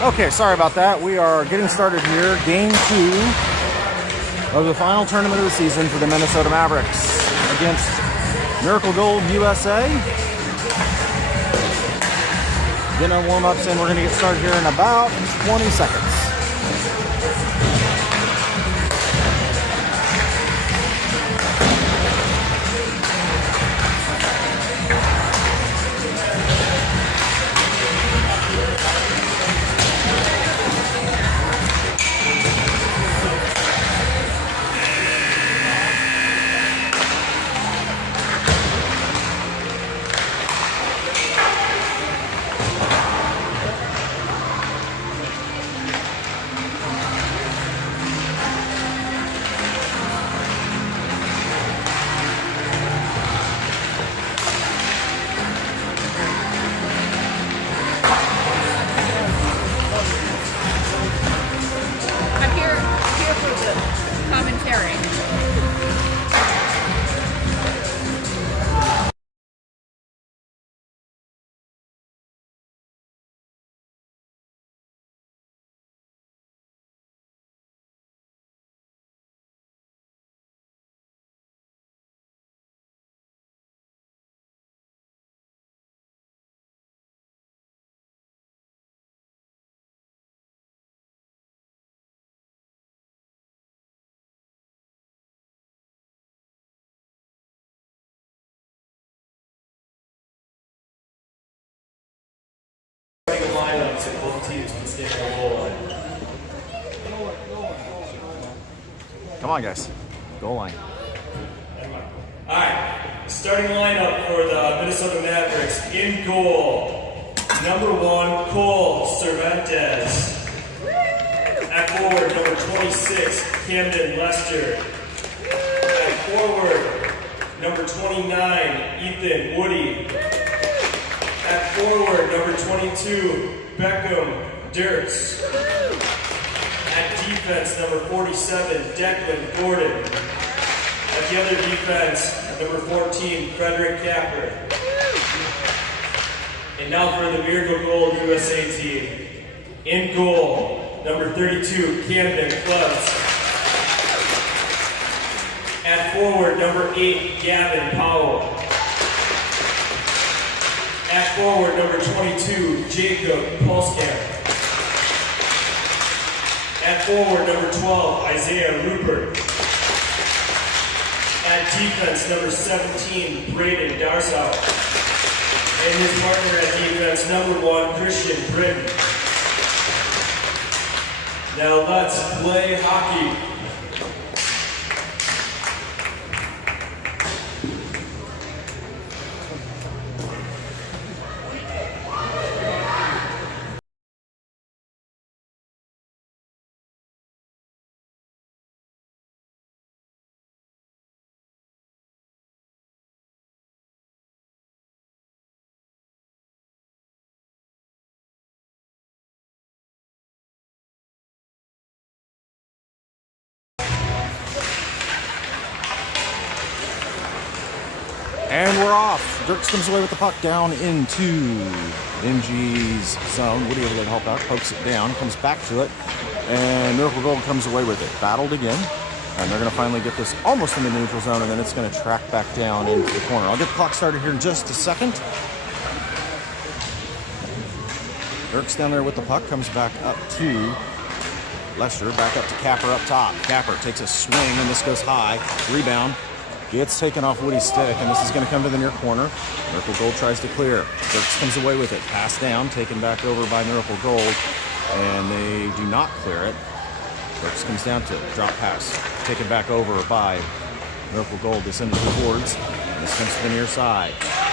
Okay, sorry about that. We are getting started here. Game 2 of the final tournament of the season for the Minnesota Mavericks against Miracle Gold USA. Getting our warm-ups in. We're going to get started here in about 20 seconds. Lineups and both teams can stay on the goal line. Come on, guys. Goal line. Alright, starting lineup for the Minnesota Mavericks. In goal, number 1, Cole Cervantes. At forward, number 26, Camden Lester. At forward, number 29, Ethan Woody. At forward, number 22, Beckham Dirks. At defense, number 47, Declan Gordon. At the other defense, number 14, Frederick Capper. And now for the Miracle Gold USA team. In goal, number 32, Camden Clubs. At forward, number 8, Gavin Powell. At forward, number 22, Jacob Polskamp. At forward, number 12, Isaiah Rupert. At defense, number 17, Braden Darsow. And his partner at defense, number 1, Christian Britton. Now let's play hockey. And we're off. Dirks comes away with the puck down into NG's zone. Woody over there to help out, pokes it down, comes back to it, and Miracle Gold comes away with it. Battled again, and they're going to finally get this almost in the neutral zone, and then it's going to track back down into the corner. I'll get the clock started here in just a second. Dirks down there with the puck, comes back up to Lester, back up to Capper up top. Capper takes a swing, and this goes high. Rebound. Gets taken off Woody's stick, and this is going to come to the near corner. Miracle Gold tries to clear. Dirks comes away with it. Pass down, taken back over by Miracle Gold, and they do not clear it. Dirks comes down to it. Drop pass. Taken back over by Miracle Gold. This into the boards, and this comes to the near side.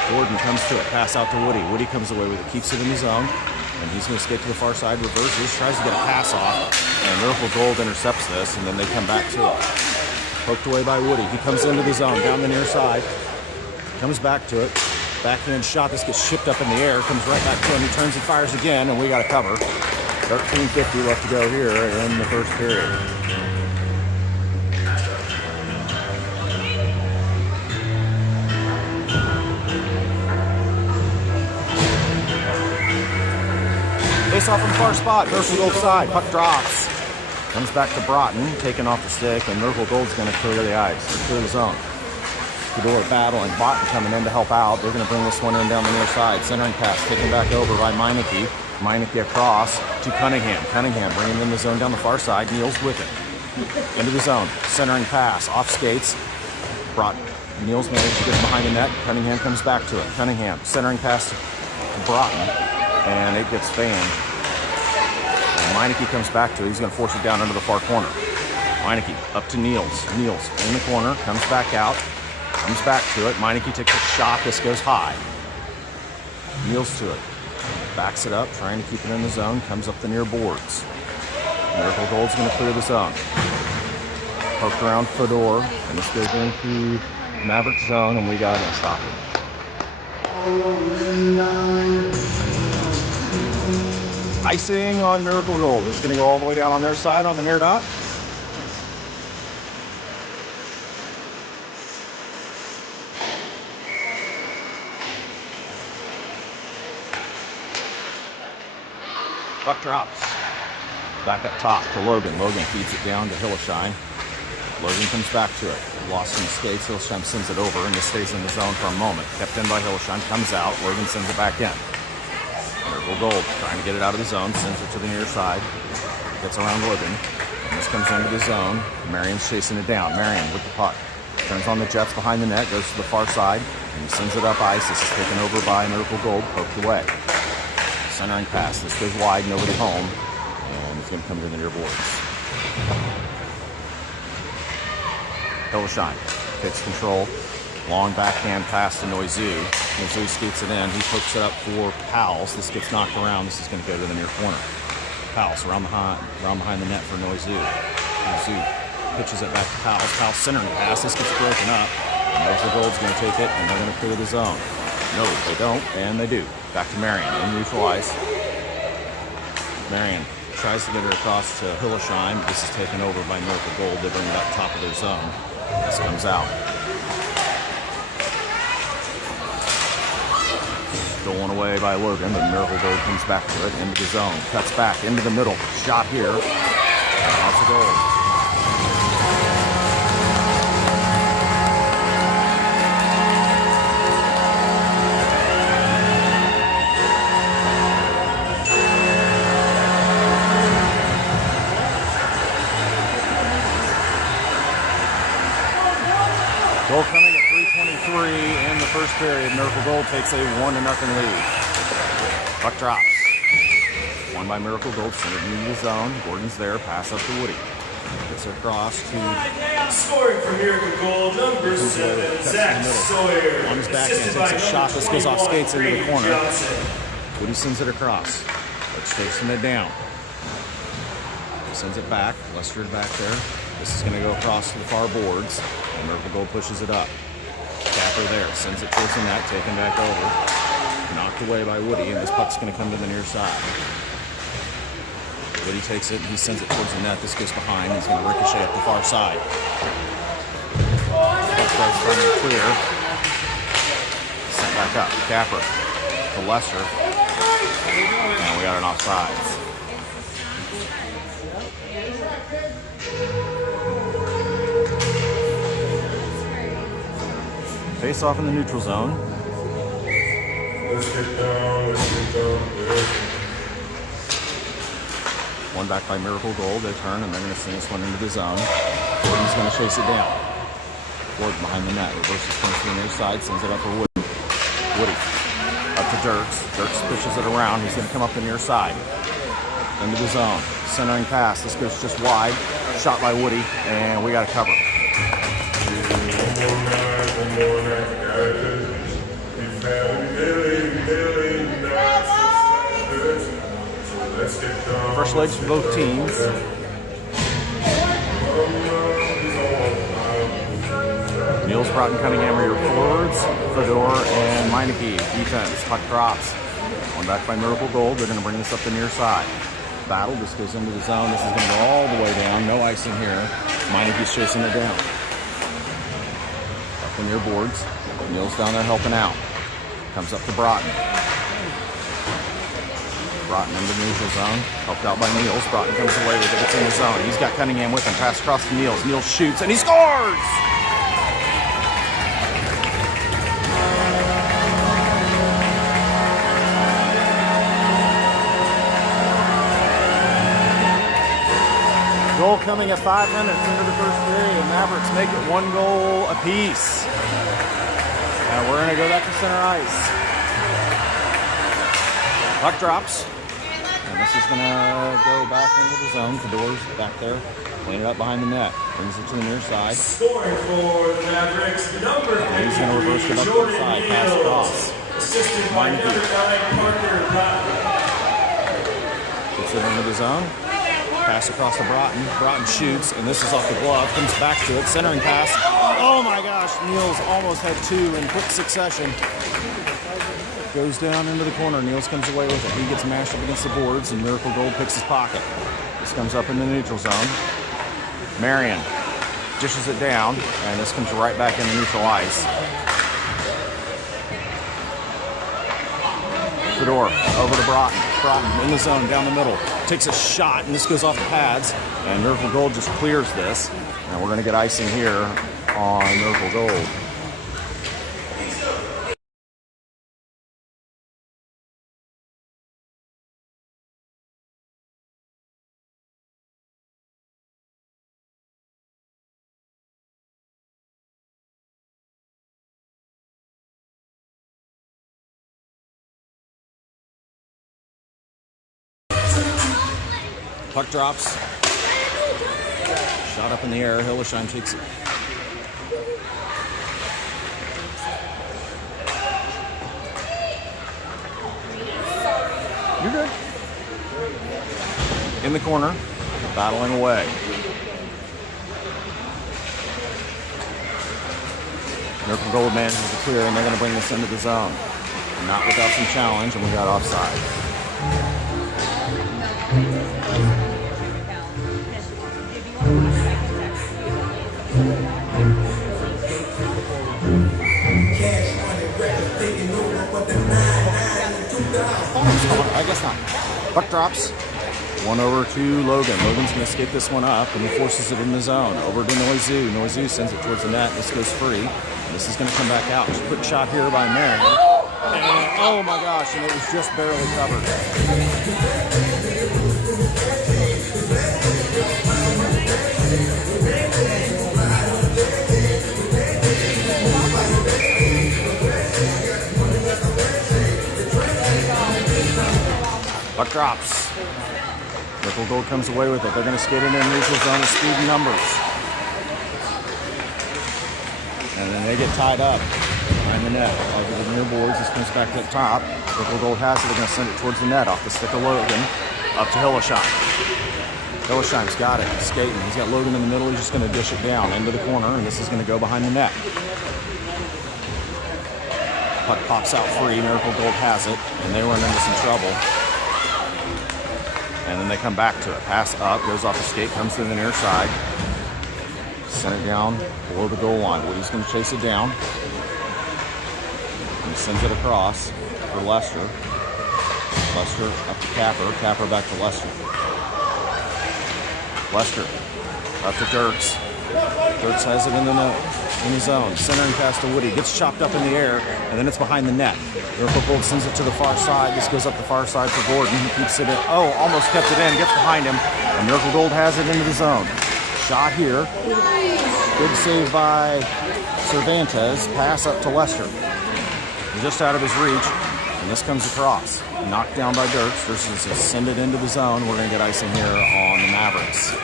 Gordon comes to it. Pass out to Woody. Woody comes away with it. Keeps it in the zone, and he's going to skate to the far side. Reverses. Tries to get a pass off, and Miracle Gold intercepts this, and then they come back to it. Poked away by Woody. He comes into the zone, down the near side. Comes back to it. Backhand shot. This gets shipped up in the air. Comes right back to him. He turns and fires again, and we got to cover. 13:50 left to go here in the first period. Face off from the far spot. Miracle Gold side. Puck drops. Comes back to Broughton, taking off the stick, and Miracle Gold's going to clear the ice, clear the zone. Fedor battling, Broughton coming in to help out. They're going to bring this one in down the near side. Centering pass taken back over by Meineke. Meineke across to Cunningham. Cunningham bringing in the zone down the far side. Niels with it. Into the zone. Centering pass. Off skates. Broughton. Niels manages to get behind the net. Cunningham comes back to it. Cunningham. Centering pass to Broughton. And it gets fanned. And Meineke comes back to it. He's going to force it down into the far corner. Meineke up to Niels. Niels in the corner. Comes back out. Comes back to it. Meineke takes a shot. This goes high. Niels to it. Backs it up, trying to keep it in the zone. Comes up the near boards. Miracle Gold's going to clear the zone. Poked around Fedor. And this goes into Mavericks zone, and we got to stop it. Icing on Miracle Gold. It's going to go all the way down on their side on the near dot. Puck drops. Back up top to Logan. Logan feeds it down to Hillesheim. Logan comes back to it. Lost some skates. Hillesheim sends it over, and this stays in the zone for a moment. Kept in by Hillesheim. Comes out. Logan sends it back in. Miracle Gold trying to get it out of the zone. Sends it to the near side. Gets around Logan. And this comes into the zone. Marion's chasing it down. Marion with the puck. Turns on the Jets behind the net. Goes to the far side. And he sends it up ice. This is taken over by Miracle Gold. Poked away. Centering pass. This goes wide, nobody home. And it's going to come to the near boards. Hillesheim takes control. Long backhand pass to Noizu. Noizu skates it in. He pokes it up for Powell's. This gets knocked around. This is going to go to the near corner. Powell's around behind the net for Noizu. Noizu pitches it back to Powell's. Powell's centering pass. This gets broken up. Miracle Gold's going to take it, and they're going to clear the zone. No, they don't, and they do. Back to Marion in neutral ice. Marion tries to get it across to Hillesheim. This is taken over by Miracle Gold. They bring it up top of their zone. This comes out. Stolen away by Logan, but Miracle Gold comes back to it, into the zone. Cuts back, into the middle. Shot here. Lots of goal. Goal coming at 3:23 in the first period. Miracle Gold takes a 1-0 lead. Puck drops. Won by Miracle Gold, centered into the zone. Gordon's there, pass up to Woody. Gets it across to... Scoring for Miracle Gold, number 7, Zach Sawyer. Comes back and takes a shot. This goes off skates into the corner. Woody sends it across. Let's chasing it down. Sends it back. Lester back there. This is going to go across to the far boards. And Miracle Gold pushes it up. Capper there. Sends it towards the net. Taken back over. Knocked away by Woody. And this puck's going to come to the near side. Woody takes it. He sends it towards the net. This goes behind. He's going to ricochet up the far side. Puck goes finally clear. Sent back up. Capper to Lester. And we got an offsides. Face off in the neutral zone. Let's get down. One back by Miracle Gold. They turn and they're going to send this one into the zone. Gordon's going to chase it down. Gordon behind the net. Reverses comes to the near side. Sends it up for Woody. Woody up to Dirks. Dirks pushes it around. He's going to come up the near side. Into the zone. Centering pass. This goes just wide. Shot by Woody. And we got to cover. Fresh legs for both teams. Niels, Broughton, Cunningham are your forwards. Fedor and Meineke defense. Puck drops. One back by Miracle Gold. They're going to bring this up the near side. Battle. This goes into the zone. This is going to go all the way down. No icing here. Meineke's chasing it down. Up the near boards. Niels down there helping out. Comes up to Broughton. Broughton into the neutral zone. Helped out by Niels. Broughton comes away with it. It's in the zone. He's got Cunningham with him. Pass across to Niels. Niels shoots and he scores! Goal coming at 5 minutes into the first period. Mavericks make it 1 goal apiece. And we're going to go back to center ice. Puck drops. And this is going to go back into the zone. Fedor's back there. Clean it up behind the net. Brings it to the near side. Scoring for the Mavericks, number 50. He's going to reverse it up to the side. Pass across. Assisted by number 9, Parker Broughton. Gets it into the zone. Pass across to Broughton. Broughton shoots, and this is off the glove. Comes back to it. Centering pass. Oh my gosh, Niels almost had 2 in quick succession. Goes down into the corner. Niels comes away with it. He gets mashed up against the boards, and Miracle Gold picks his pocket. This comes up in the neutral zone. Marion dishes it down, and this comes right back into neutral ice. Fedor over to Broughton. Broughton in the zone, down the middle. Takes a shot, and this goes off the pads. And Miracle Gold just clears this. And we're going to get icing here on Miracle Gold. Puck drops. Shot up in the air. Hillersheim takes it. You're good. In the corner, battling away. Miracle Gold manages to clear, and they're going to bring this into the zone. Not without some challenge, and we got offside. I guess not. Puck drops. 1 over to Logan. Logan's going to skate this one up, and he forces it in the zone. Over to Noizu. Noizu sends it towards the net. This goes free. This is going to come back out. Just a quick shot here by Marion. And, oh my gosh, and it was just barely covered. Puck drops. Miracle Gold comes away with it. They're going to skate into a neutral zone of speed and numbers. And then they get tied up behind the net. Over the near boards. This comes back to the top. Miracle Gold has it. They're going to send it towards the net off the stick of Logan. Up to Hillersheim. Hillersheim's got it. He's skating. He's got Logan in the middle. He's just going to dish it down into the corner. And this is going to go behind the net. Puck pops out free. Miracle Gold has it. And they run into some trouble. And then they come back to it. Pass up, goes off the skate, comes to the near side. Send it down below the goal line. Woody's going to chase it down. And he sends it across for Lester. Lester up to Capper. Capper back to Lester. Lester up to Dirks. Dirks has it in the zone. Centering pass to Woody. Gets chopped up in the air, and then it's behind the net. Miracle Gold sends it to the far side. This goes up the far side for Gordon. He keeps it in. Oh, almost kept it in. Gets behind him. And Miracle Gold has it into the zone. Shot here. Good save by Cervantes. Pass up to Lester. Just out of his reach. And this comes across. Knocked down by Dirks. Dirks is to send it into the zone. We're going to get icing here on the Mavericks.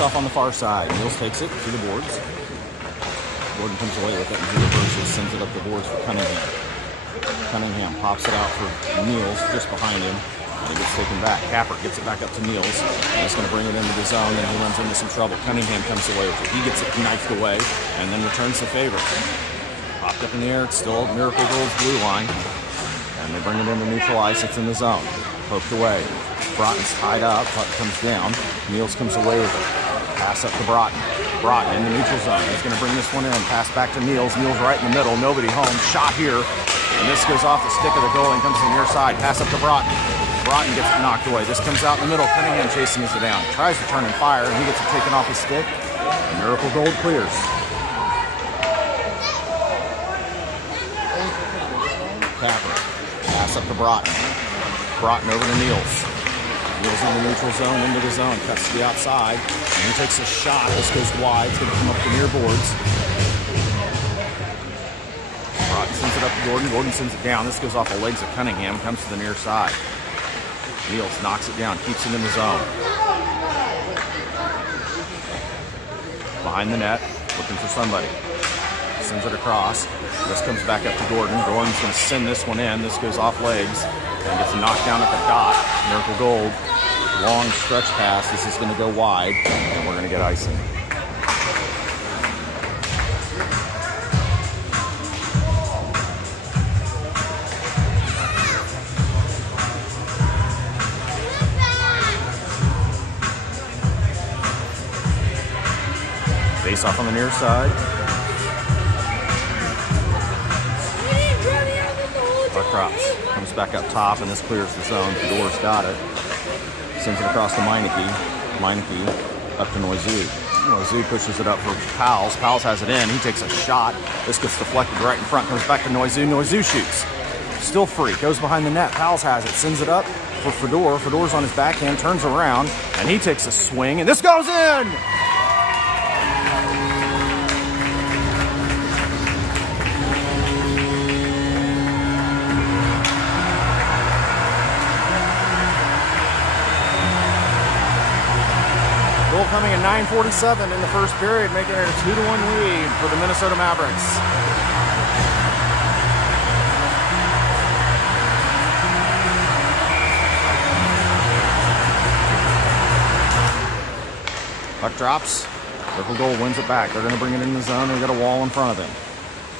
Off on the far side. Niels takes it to the boards. Gordon comes away with it and he reverses, sends it up the boards for Cunningham. Cunningham pops it out for Niels just behind him. And it gets taken back. Capper gets it back up to Niels. And it's going to bring it into the zone and he runs into some trouble. Cunningham comes away with it. He gets it knifed away and then returns the favor. Popped up in the air. It's still Miracle Gold's blue line. And And they bring it into neutral ice. It's in the zone. Poked away. Broughton's tied up. Puck comes down. Niels comes away with it. Pass up to Broughton. Broughton in the neutral zone. He's going to bring this one in. Pass back to Niels. Niels right in the middle. Nobody home. Shot here. And this goes off the stick of the goalie and comes to the near side. Pass up to Broughton. Broughton gets it knocked away. This comes out in the middle. Cunningham chasing it down. Tries to turn and fire, and he gets it taken off his stick. And Miracle Gold clears. Capper. Pass up to Broughton. Broughton over to Niels. Niels in the neutral zone, into the zone. Cuts to the outside. And he takes a shot. This goes wide. It's going to come up the near boards. Broughton sends it up to Gordon. Gordon sends it down. This goes off the legs of Cunningham. Comes to the near side. Niels knocks it down. Keeps it in the zone. Behind the net. Looking for somebody. Sends it across. This comes back up to Gordon. Gordon's going to send this one in. This goes off legs. And gets knocked down at the dot. Miracle Gold. Long stretch pass. This is going to go wide. And we're going to get icing. Face off on the near side. Puck drops. Comes back up top, and this clears the zone. Fedor's got it. Sends it across to Meineke. Meineke up to Noizu. Noizu pushes it up for Powles. Powles has it in. He takes a shot. This gets deflected right in front. Comes back to Noizu. Noizu shoots. Still free. Goes behind the net. Powles has it. Sends it up for Fedor. Fedor's on his backhand. Turns around, and he takes a swing, and this goes in! Coming at 9:47 in the first period, making it a 2-1 lead for the Minnesota Mavericks. Puck drops. Miracle Gold wins it back. They're going to bring it in the zone. They've got a wall in front of them.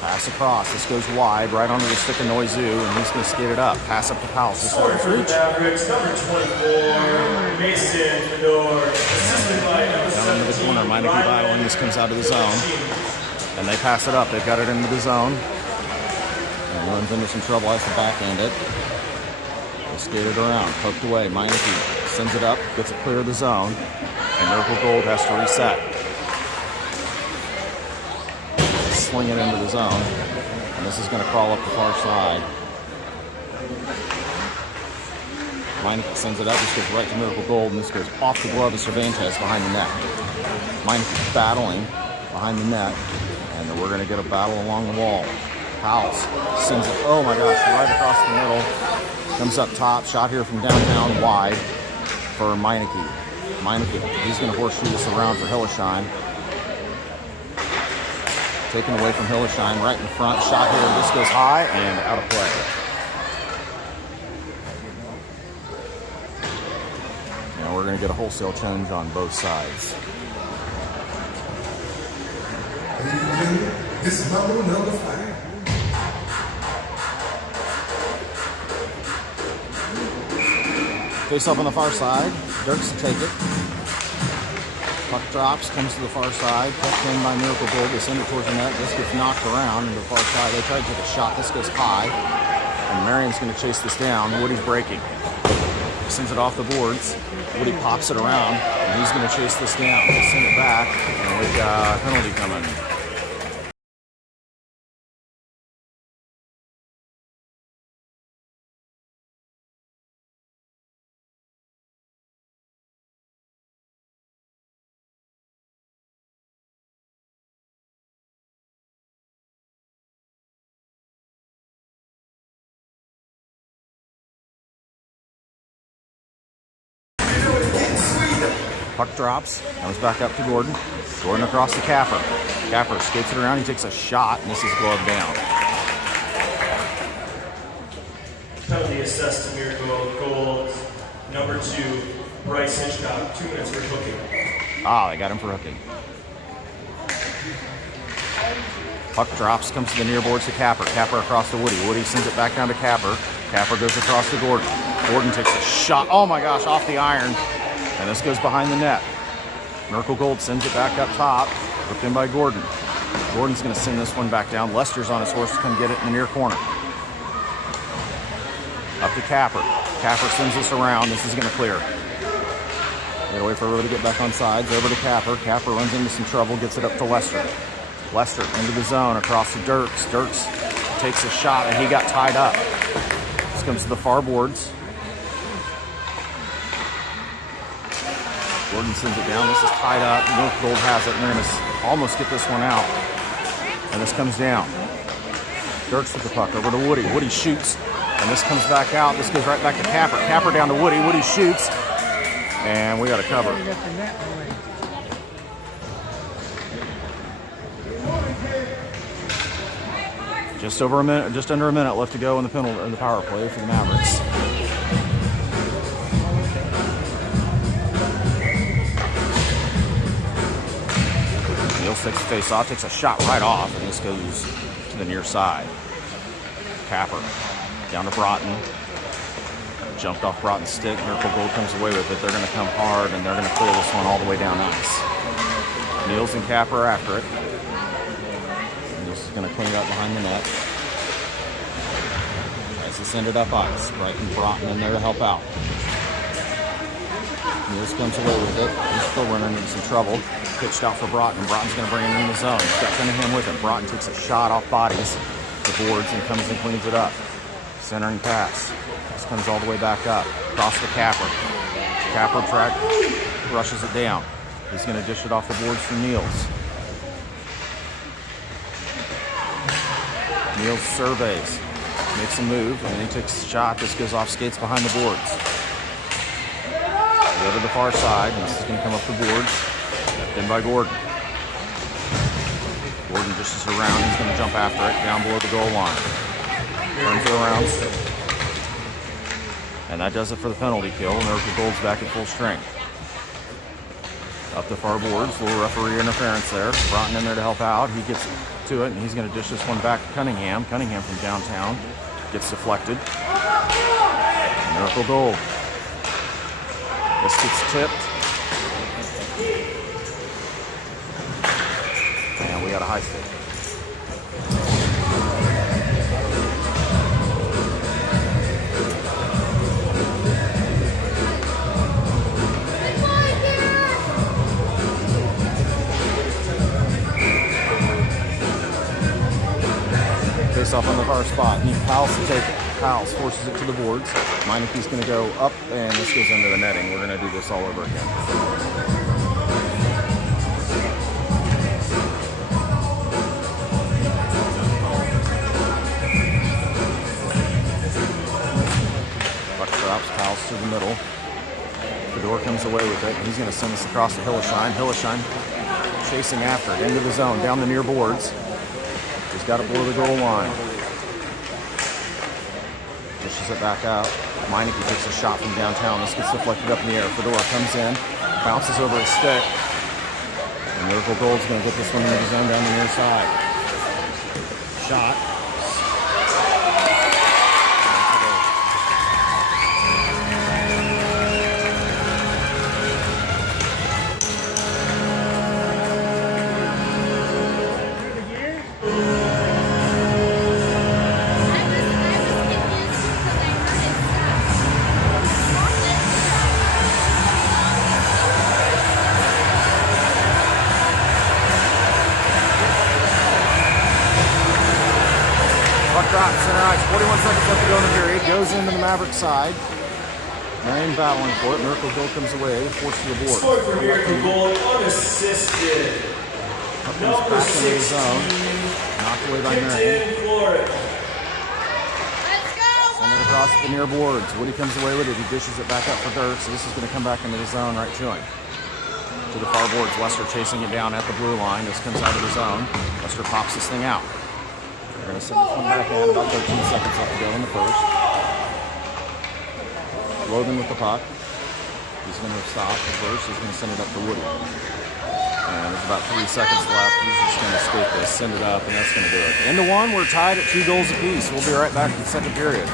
Pass across. This goes wide, right onto the stick of Noizu, and he's going to skate it up. Pass up to Powles. Scoring for the Mavericks, number 24, Mason Fedor, assisted by number 17. Down into the corner, Meineke battling. This comes out of the zone, and they pass it up. They've got it into the zone, and runs into some trouble. Has to backhand it. They skate it around, poked away. Meineke sends it up, gets it clear of the zone, and Miracle Gold has to reset. Sling it into the zone, and this is going to crawl up the far side. Meineke sends it up. This goes right to Miracle Gold, and this goes off the glove of Cervantes behind the net. Meineke battling behind the net, and we're going to get a battle along the wall. Powles sends it, oh my gosh, right across the middle. Comes up top, shot here from downtown, wide for Meineke. Meineke, he's going to horseshoe this around for Hillersheim. Taken away from Hillersheim, right in front. Shot here. This goes high and out of play. Now we're going to get a wholesale change on both sides. This is number 5. Face up on the far side. Dirks will take it. Puck drops, comes to the far side. Puck in by Miracle Gold. They send it towards the net. This gets knocked around into the far side. They try to take a shot. This goes high. And Marion's going to chase this down. Woody's breaking. He sends it off the boards. Woody pops it around. And he's going to chase this down. They send it back. And we've got a penalty coming. Puck drops, comes back up to Gordon. Gordon across to Capper. Capper skates it around, he takes a shot, and this is glove down. Penalty assessed to Miracle Gold. Number 2, Bryce Hitchcock, 2 minutes for hooking. Ah, they got him for hooking. Puck drops, comes to the near boards to Capper. Capper across to Woody. Woody sends it back down to Capper. Capper goes across to Gordon. Gordon takes a shot, oh my gosh, off the iron. And this goes behind the net. Miracle Gold sends it back up top, hooked in by Gordon. Gordon's gonna send this one back down. Lester's on his horse to come get it in the near corner. Up to Capper. Capper sends this around. This is gonna clear. Gotta wait for everybody to get back on sides. Over to Capper. Capper runs into some trouble, gets it up to Lester. Lester into the zone, across to Dirks. Dirks takes a shot, and he got tied up. This comes to the far boards. Gordon sends it down. This is tied up. Miracle Gold has it, and they're going to almost get this one out. And this comes down. Dirks with the puck over to Woody. Woody shoots, and this comes back out. This goes right back to Capper. Capper down to Woody. Woody shoots, and we got a cover. Just over a minute, just under a minute left to go in the penalty, in the power play for the Mavericks. Niels takes a face off, takes a shot right off, and this goes to the near side. Capper down to Broughton. Jumped off Broughton's stick. Miracle Gold comes away with it. They're going to come hard, and they're going to clear this one all the way down ice. Niels and Capper after it. Niels is going to clean it up behind the net. Tries to send it up ice. Broughton in there to help out. Niels comes away with it. He's still running into some trouble. Pitched out for Broughton. Broughton's going to bring it in the zone. He's got Cunningham with him. Broughton takes a shot off bodies, the boards, and comes and cleans it up. Centering pass. This comes all the way back up. Across to Capper. Capper track rushes it down. He's going to dish it off the boards for Niels. Niels surveys. Makes a move, and then he takes a shot. This goes off skates behind the boards. Go to the far side, and this is going to come up the boards. In by Gordon. Gordon just is around. He's going to jump after it down below the goal line. Turns it around. And that does it for the penalty kill. Miracle Gold's back at full strength. Up the far boards. Little referee interference there. Broughton in there to help out. He gets to it, and he's going to dish this one back to Cunningham. Cunningham from downtown gets deflected. Miracle Gold. This gets tipped. And we got a high stick. Face off on the far spot. Needs Powell's to take it. Powell's forces it to the boards. Meineke's going to go up, and this goes into the netting. We're going to do this all over again. Powell's to the middle. Fedor comes away with it. He's going to send this across to Hilleshine. Hilleshine chasing after it into the zone, down the near boards. He's got it below the goal line. Dishes it back out. Meineke takes a shot from downtown. This gets deflected up in the air. Fedor comes in, bounces over his stick. And Miracle Gold's going to get this one into the zone down the near side. Shot. Center ice, 41 seconds left to go in the period. Goes into the Mavericks side. Marion battling for it. Miracle Gold comes away, forced to the board. Scored for Miracle Gold, unassisted. Number back into the zone. Knocked away by Marion. Send it across the near boards. Woody comes away with it. He dishes it back up for Dirk. So this is going to come back into the zone right to him. To the far boards. Lester chasing it down at the blue line. This comes out of the zone. Lester pops this thing out. We're going to send this one back in. About 13 seconds left to go in the first. Logan with the puck. He's going to stop the first. He's going to send it up to Woody. And there's about 3 seconds left. He's just going to skate this, send it up, and that's going to do it. Into one. We're tied at 2 goals apiece. We'll be right back in the second period.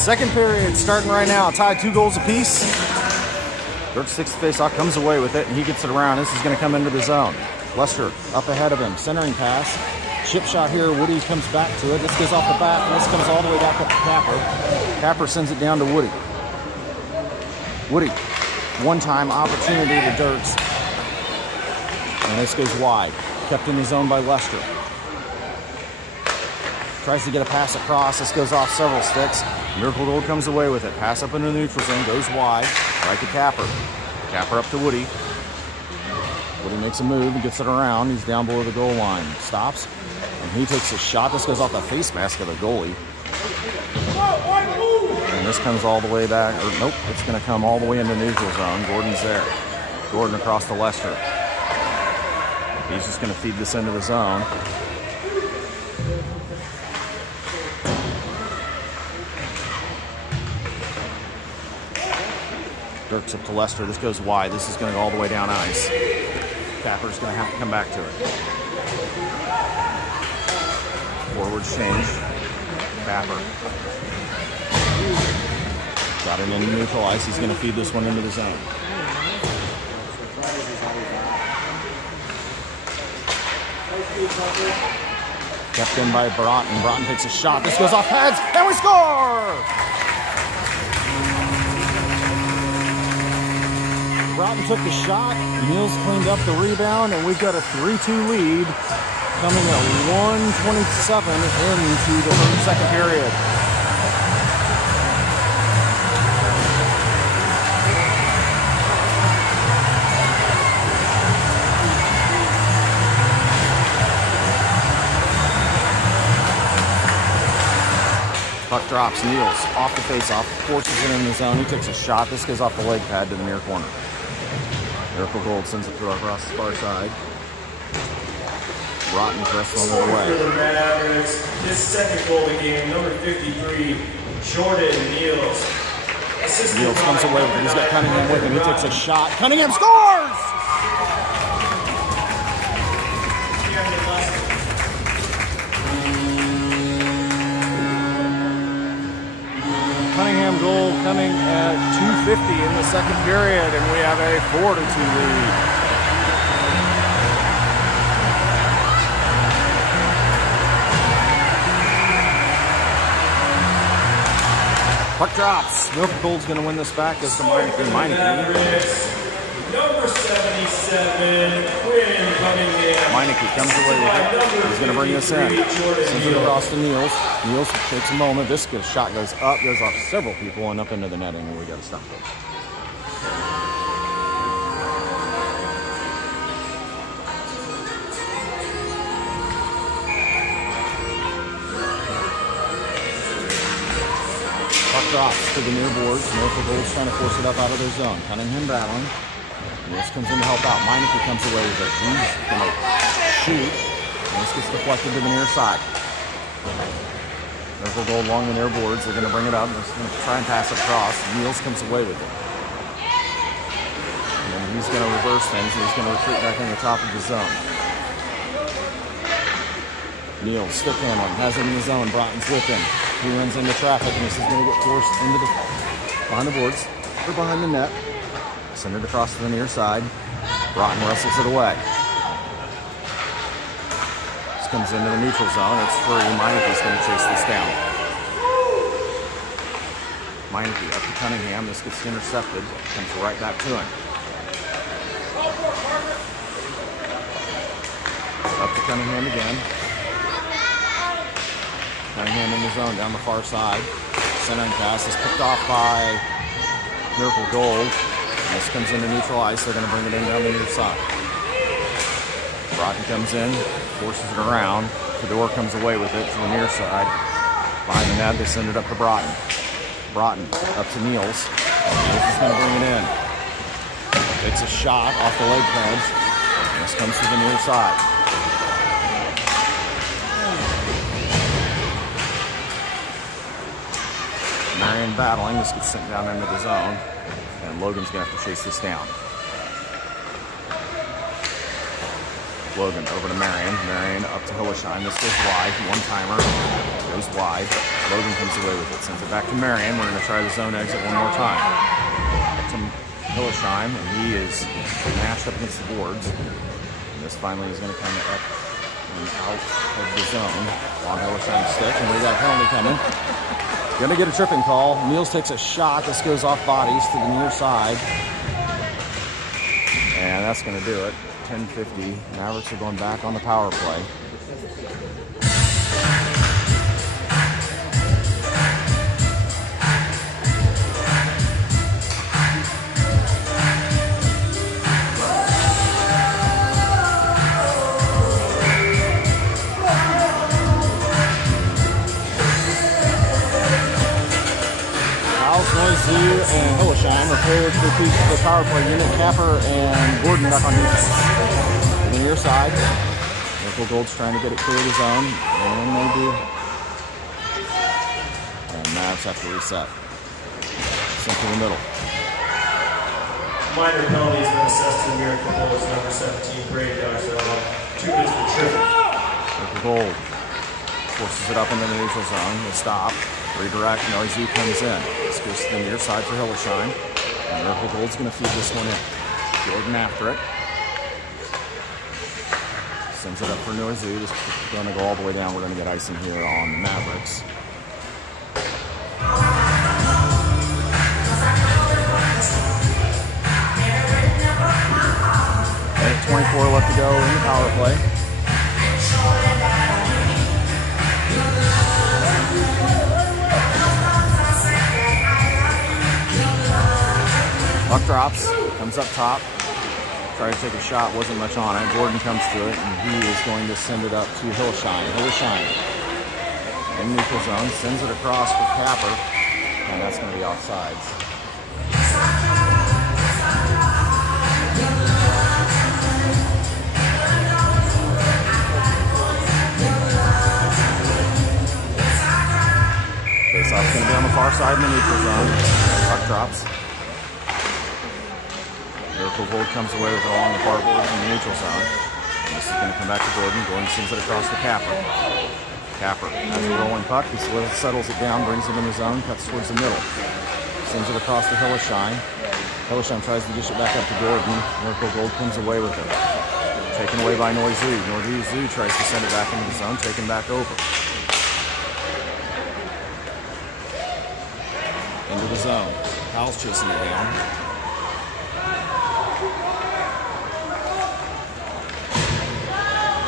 Second period starting right now. Tied 2 goals apiece. Dirk's takes the face-off, comes away with it, and he gets it around. This is going to come into the zone. Lester up ahead of him. Centering pass. Chip shot here. Woody comes back to it. This goes off the bat, and this comes all the way back up to Capper. Capper sends it down to Woody. Woody, one-time opportunity to Dirks. And this goes wide. Kept in the zone by Lester. Tries to get a pass across. This goes off several sticks. Miracle Gold comes away with it. Pass up into the neutral zone. Goes wide. Right to Capper. Capper up to Woody. Woody makes a move and gets it around. He's down below the goal line. Stops. And he takes a shot. This goes off the face mask of the goalie. And this comes all the way back. Or, nope. It's going to come all the way into neutral zone. Gordon's there. Gordon across to Lester. He's just going to feed this into the zone. Dirks up to Lester. This goes wide. This is going to go all the way down ice. Capper's going to have to come back to it. Forward change. Capper. Got it into neutral ice. He's going to feed this one into the zone. Kept in by Broughton. Broughton takes a shot. This goes off pads, and we score! Broughton took the shot. Niels cleaned up the rebound, and we've got a 3-2 lead coming at 1:27 into the second period. Puck drops. Niels off the face-off, forces it in the zone. He takes a shot. This goes off the leg pad to the near corner. Miracle Gold sends it through across the far side. Broughton's wrestling it away. For the Mavericks, his second goal of the game, number 53, Jordan Niels. Niels comes away with it. He's got Cunningham with him. He takes a shot. Cunningham scores! Cunningham goal coming at 2:50 in the second period, and we have a 4-2 lead. Puck drops. Miracle Gold's going to win this back. Goes to Meineke. Number 77, Quinn Cunningham. Meineke comes away with it. He's going to bring this in. Sends it across to Niels. Niels takes a moment. This shot goes up, goes off several people, and up into the netting, and we got to stop it. Puck drops to the near boards. Miracle Gold's trying to force it up out of their zone. Cunningham battling. Niels comes in to help out. Meineke comes away with it. He's going to shoot. And this gets deflected to the near side. Miracle Gold along the near boards. They're going to bring it up. They're going to try and pass it across. Niels comes away with it. And then he's going to reverse things, and he's going to retreat back on the top of the zone. Niels stick handling. Has it in the zone. Broughton's with him. He runs into traffic, and this is going to get forced into the behind the boards or behind the net. Send it across to the near side. Broughton wrestles it away. This comes into the neutral zone. It's free. Meineke's going to chase this down. Meineke up to Cunningham. This gets intercepted. Comes right back to him. Up to Cunningham again. Cunningham in the zone down the far side. Centering pass is picked off by Miracle Gold. This comes into neutral ice. They're going to bring it in down the near side. Broughton comes in, forces it around. Fedor comes away with it to the near side. Behind the net, they send it up to Broughton. Broughton up to Niels. Niels is going to bring it in. Takes a shot off the leg pads. This comes to the near side. Marion battling. This gets sent down into the zone. And Logan's going to have to chase this down. Logan over to Marion. Marion up to Hillersheim. This goes wide. One-timer. Goes wide. Logan comes away with it. Sends it back to Marion. We're going to try the zone exit one more time. Back to Hillesheim, and he is mashed up against the boards. And this finally is going to come up and out of the zone on Hillesheim's stick. And we got a penalty coming. Going to get a tripping call. Niels takes a shot. This goes off bodies to the near side. And that's going to do it. 10:50. Mavericks are going back on the power play. Noisy and Hillesheim are forward to the power play unit. Capper and Gordon back on defense. To the near side. Nickel Gold's trying to get it clear of the zone. And they do. And Mavs have to reset. Sent to the middle. Minor penalty has been assessed to the Miracle Bulls, number 17, Brady Darcel. 2 is the triple. Nickel Gold forces it up into the neutral zone. They stop. Redirect. Noisy comes in. This goes to the near side for Hillesheim. And Miracle Gold's going to feed this one in. Jordan after it. Sends it up for Noisy. This is going to go all the way down. We're going to get icing here on the Mavericks. Minute 24 left to go in the power play. Puck drops, comes up top, tried to take a shot, wasn't much on it. Gordon comes to it, and he is going to send it up to Hillesheim. Hillesheim in neutral zone, sends it across for Capper, and that's going to be offsides. Face-off's going to be on the far side in the neutral zone. Puck drops. Miracle Gold comes away with it along the far board in the neutral zone. And this is going to come back to Gordon. Gordon sends it across to Capper. Capper has a rolling puck. He settles it down, brings it in the zone, cuts towards the middle. Sends it across to Hillesheim. Hillesheim tries to dish it back up to Gordon. Miracle Gold comes away with it. Taken away by Noisy. Noisy tries to send it back into the zone, taken back over. Into the zone. Powell's chasing it down.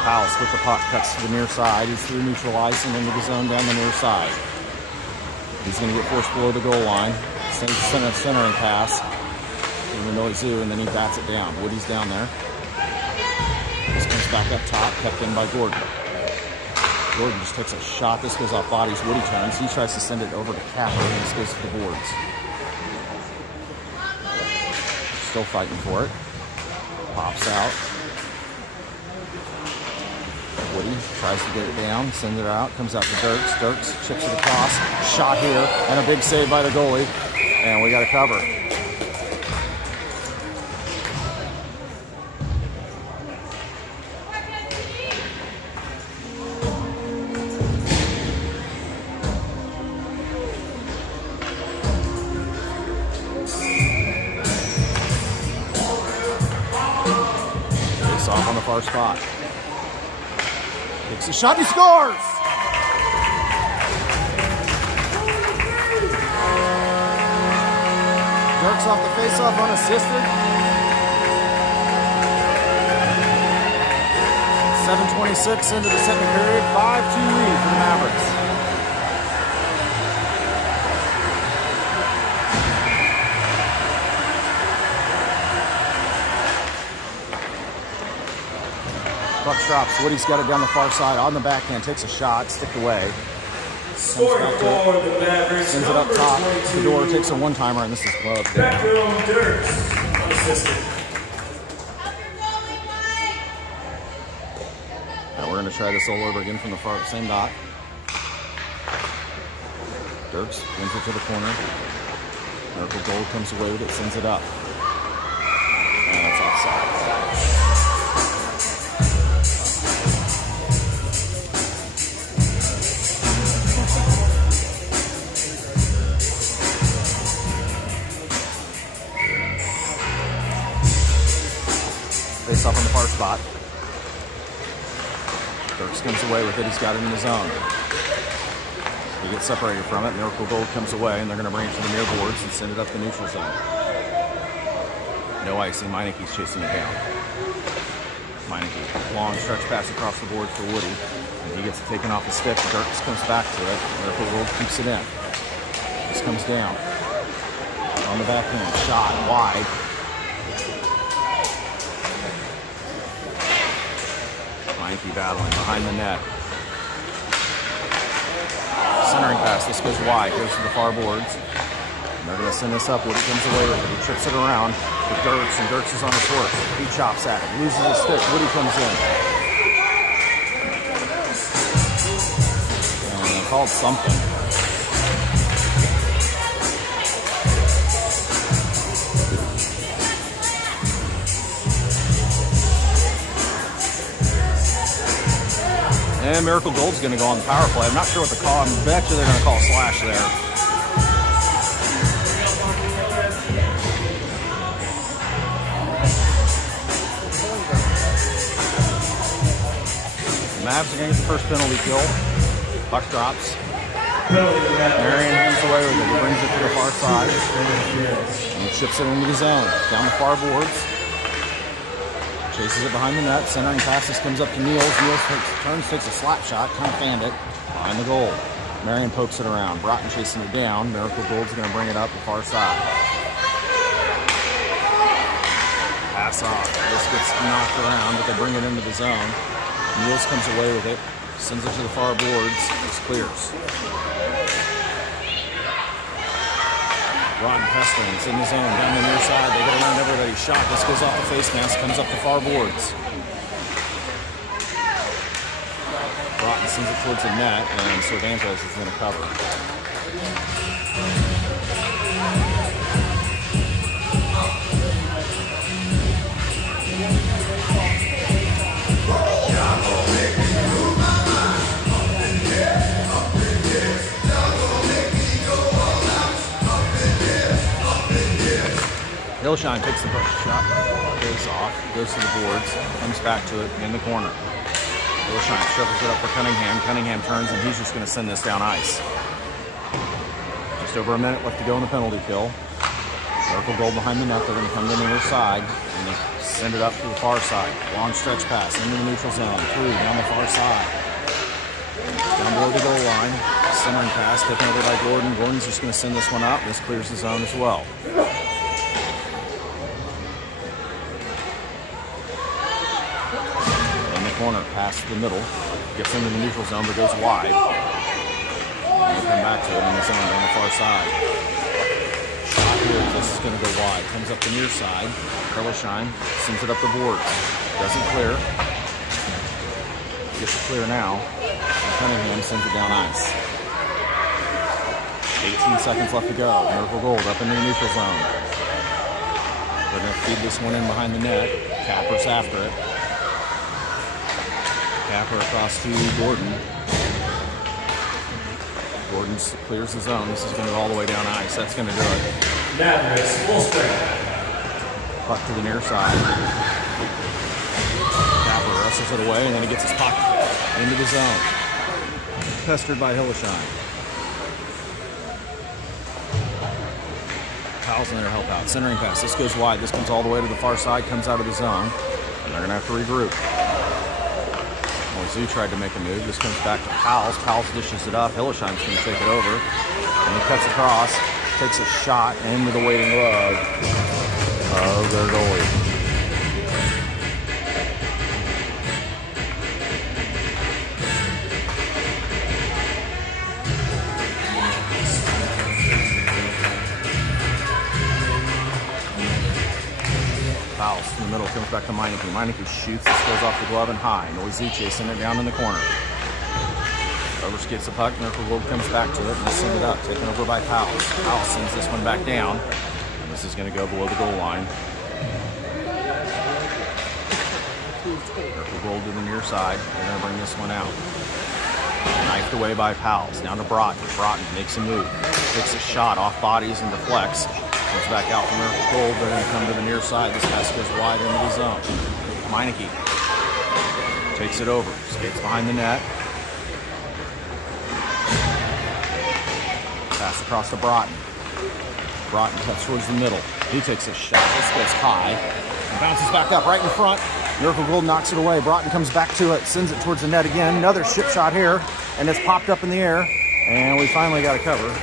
Powell split the puck, cuts to the near side. He's through neutral ice and into the zone down the near side. He's going to get forced below the goal line. Sends a centering pass in the Noisy, and then he bats it down. Woody's down there. This comes back up top, kept in by Gordon. Gordon just takes a shot. This goes off bodies. Woody turns. He tries to send it over to Capper, and this goes to the boards. Still fighting for it. Pops out. Woody tries to get it down, sends it out, comes out to Dirks. Dirks chips it across. Shot here, and a big save by the goalie. And we got a cover. Face off on the far spot. Takes a shot, he scores! Dirks off the face-off unassisted. 7:26 into the second period, 5-2 lead for the Mavericks. Buck drops. Woody's got it down the far side on the backhand. Takes a shot, sticked away. Scoring for the Mavericks. Sends it up top. Fedor takes a one-timer, and this is gloved down. Back row, Dirks. Unassisted. Now we're going to try this all over again from the same dot. Dirks wins it to the corner. Miracle Gold comes away with it, sends it up. And it's offside. this up on the far spot. Dirks comes away with it. He's got it in the zone. He gets separated from it. Miracle Gold comes away, and they're going to bring it to the near boards and send it up the neutral zone. No icing. Meinke's chasing it down. Meinke, long stretch pass across the board for Woody. And he gets it taken off his stick. Dirks comes back to it. Miracle Gold keeps it in. This comes down. On the backhand. Shot wide. Meinke battling behind the net. Centering pass. This goes wide. Goes to the far boards. And they're going to send this up. Woody comes away with it. He trips it around with Dirks, and Dirks is on his horse. He chops at it. Loses his stick. Woody comes in. And they called something. And Miracle Gold's going to go on the power play. I'm not sure what the call. I bet you they're going to call a slash there. The Mavs are going to get the first penalty kill. Puck drops. Marion comes away with it. He brings it to the far side. And he chips it into the zone. Down the far boards. Chases it behind the net. Centering passes comes up to Niels. Niels takes a slap shot. Kind of fanned it. Behind the goal. Marion pokes it around. Broughton chasing it down. Miracle Gold's going to bring it up the far side. Pass off. This gets knocked around, but they bring it into the zone. Niels comes away with it. Sends it to the far boards. This clears. Ron Pestling's in the zone, down the near side. They get around everybody's shot. This goes off the face mask, comes up the far boards. Broughton sends it towards the net, and Cervantes is going to cover. Hillshine takes the first shot, goes off, goes to the boards, comes back to it in the corner. Hillshine shovels it up for Cunningham. Cunningham turns, and he's just going to send this down ice. Just over a minute left to go in the penalty kill. Miracle Gold behind the net. They're going to come to the near side, and they send it up to the far side. Long stretch pass into the neutral zone. Through down the far side. Down below the goal line. Centering pass taken over by Gordon. Gordon's just going to send this one out. This clears the zone as well. Corner, pass to the middle, gets into the neutral zone, but goes wide. And they come back to it in the zone on the far side. Shot here, this is going to go wide. Comes up the near side. Hillshine sends it up the boards. Doesn't clear. Gets it clear now. And Cunningham sends it down ice. 18 seconds left to go. Miracle Gold up into the neutral zone. They're going to feed this one in behind the net. Capper's after it. Capper across to Gordon. Gordon clears the zone. This is going to go all the way down ice. That's going to do it. Mavericks, full strength. Puck to the near side. Capper wrestles it away, and then he gets his pocket into the zone. Pestered by Hillshine. Powell's in there to help out. Centering pass. This goes wide. This comes all the way to the far side, comes out of the zone. And they're going to have to regroup. Zoo tried to make a move. This comes back to Powell's. Powell's dishes it up. Hillshine's going to take it over. And he cuts across, takes a shot into the waiting glove of their goalie. Fouls in the middle, comes back to Meinke. Meinke shoots, this goes off the glove and high. Noisy chasing it down in the corner. Overskates the puck, Miracle Gold comes back to it, and they send it up, taken over by Powell. Powell sends this one back down, and this is going to go below the goal line. Miracle Gold to the near side, they're going to bring this one out. Knifed away by Powell, down to Broughton. Broughton makes a move, takes a shot off bodies and deflects. Comes back out from Miracle Gold. They're going to come to the near side. This pass goes wide into the zone. Meineke takes it over, skates behind the net. Pass across to Broughton. Broughton cuts towards the middle. He takes a shot. This goes high. And bounces back up right in front. Miracle Gold knocks it away. Broughton comes back to it, sends it towards the net again. Another ship shot here, and it's popped up in the air. And we finally got a cover.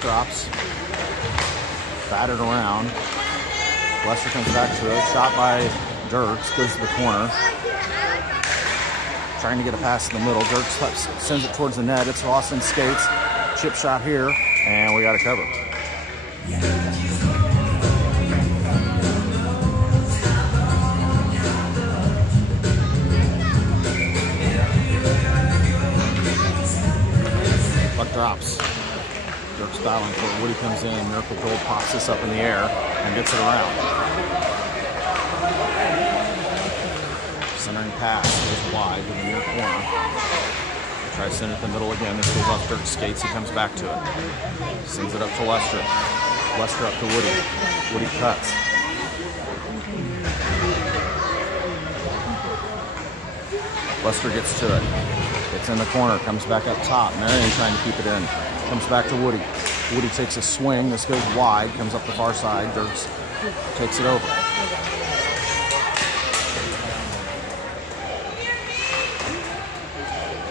Drops, battered around. Lester comes back to it. Shot by Dirks, goes to the corner. Trying to get a pass in the middle. Dirks sends it towards the net. It's Austin skates. Chip shot here, and we got a cover. Puck drops. Dirk's battling for it. Woody comes in. Miracle Gold pops this up in the air and gets it around. Centering pass goes wide to the near corner. Tries to send it in the middle again. This goes off Dirk's skates. He comes back to it. Sends it up to Lester. Lester up to Woody. Woody cuts. Lester gets to it. It's in the corner. Comes back up top. Marion trying to keep it in. Comes back to Woody. Woody takes a swing. This goes wide. Comes up the far side. Dirks takes it over.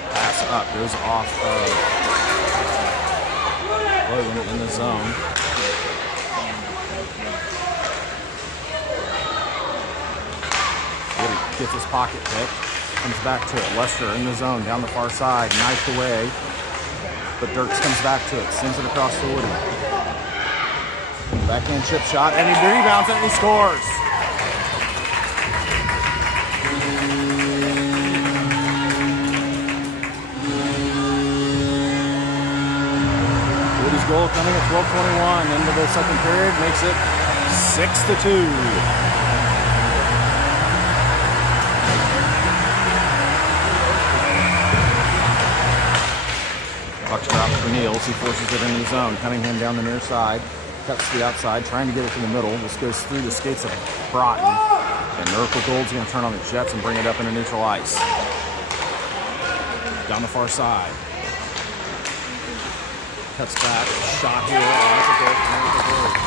Pass up. Goes off of Logan in the zone. Woody gets his pocket pick. Comes back to it. Lester in the zone. Down the far side. Knifed away. But Dirks comes back to it, sends it across to Woody. Backhand chip shot, and he rebounds and he scores. Woody's goal coming at 12:21 into the second period makes it 6-2. Puck drops for Niels. He forces it in the zone. Cunningham down the near side. Cuts to the outside, trying to get it to the middle. This goes through the skates of Broughton. And Miracle Gold's going to turn on the Jets and bring it up into neutral ice. Down the far side. Cuts back. Shot here. That's a goal for Miracle Gold.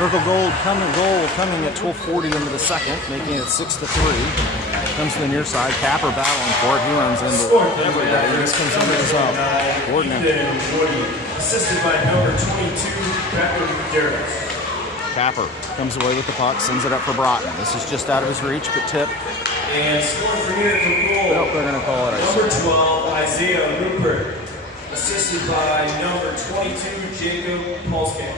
Miracle Gold coming at 12:40 into the second, making it 6-3. Comes to the near side. Capper battling for it. He runs into everybody. This comes into the zone. Gordon assisted by number 22, Beckham Derricks. Capper comes away with the puck, sends it up for Broughton. This is just out of his reach, but tip. And scoring for Miracle Gold. Nope, they're going to call it ice. Number 12, Isaiah Rupert. Assisted by number 22, Jacob Polskamp.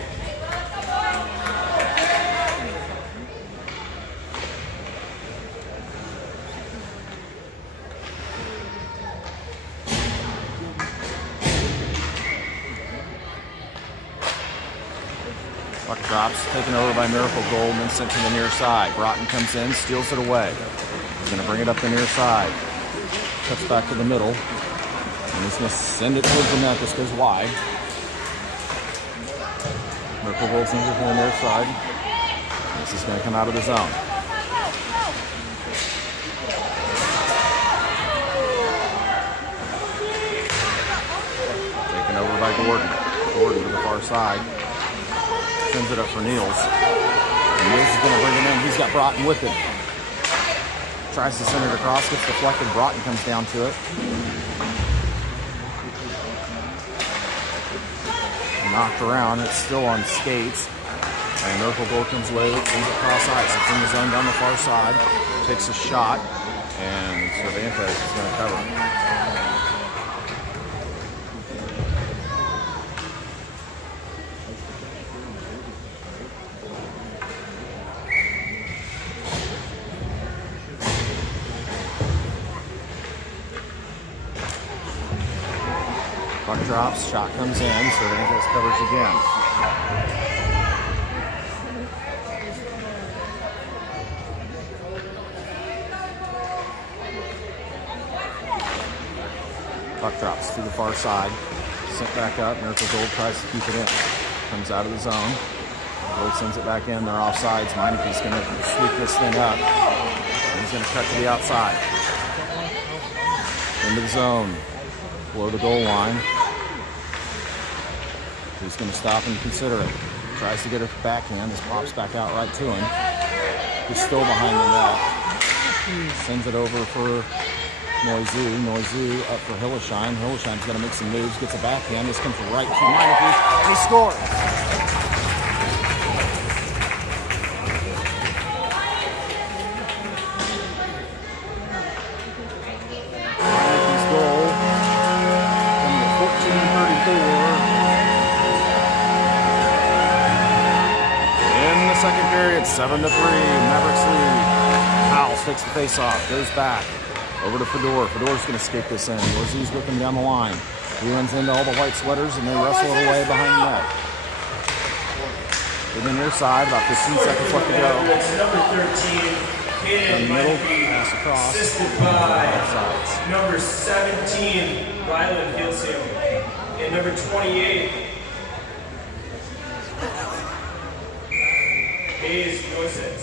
Puck drops, taken over by Miracle Gold, and then sent to the near side. Broughton comes in, steals it away. He's going to bring it up the near side. Cuts back to the middle. And he's going to send it towards the net. This goes wide. Miracle Gold sends it to the near side. This is going to come out of the zone. Taken over by Gordon. Gordon to the far side. Sends it up for Niels. And Niels is going to bring it in. He's got Broughton with it. Tries to send it across. Gets deflected. Broughton comes down to it. Knocked around. It's still on skates. And Miracle Gold comes away. Sends it across ice. It's in the zone down the far side. Takes a shot. And Cervantes is going to cover. Puck drops, shot comes in, Cervantes covers again. Puck drops to the far side, sent back up, Miracle Gold tries to keep it in. Comes out of the zone, Gold sends it back in, they're offsides, Meineke's going to sweep this thing up, and he's going to cut to the outside. Into the zone. Below the goal line. He's going to stop and consider it. Tries to get a backhand. This pops back out right to him. He's still behind the net. Sends it over for Noizu. Noizu up for Hillesheim. Hillesheim's going to make some moves. Gets a backhand. This comes right to Meineke. And he scores. Second period, 7-3, Mavericks lead. Howells takes the face-off, goes back, over to Fedor. Fedor's going to skate this in. Lozi's with him down the line. He runs into all the white sweaters, and they wrestle it away behind the net. To the near side, about 15 seconds left to go. Number 13, in the middle, pass across. Assisted by number 17, Ryland Hilsing, and number 28, Hayes Joseph.